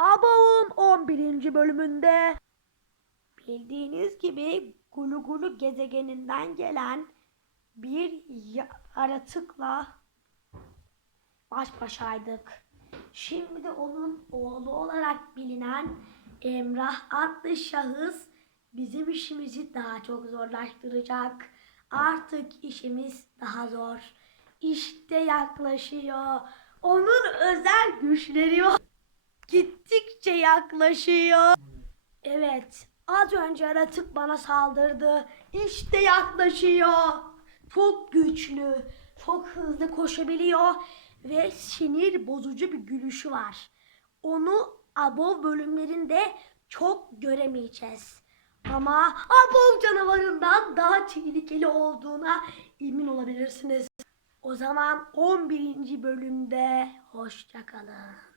Abov'un 11. bölümünde bildiğiniz gibi Gulu Gulu gezegeninden gelen bir yaratıkla baş başaydık. Şimdi de onun oğlu olarak bilinen Emrah adlı şahıs bizim işimizi daha çok zorlaştıracak. Artık işimiz daha zor. İşte yaklaşıyor. Onun özel güçleri var. Gittikçe yaklaşıyor. Evet, az önce yaratık bana saldırdı. İşte yaklaşıyor. Çok güçlü, çok hızlı koşabiliyor ve sinir bozucu bir gülüşü var. Onu Abov bölümlerinde çok göremeyeceğiz. Ama Abov canavarından daha tehlikeli olduğuna emin olabilirsiniz. O zaman 11. bölümde hoşçakalın.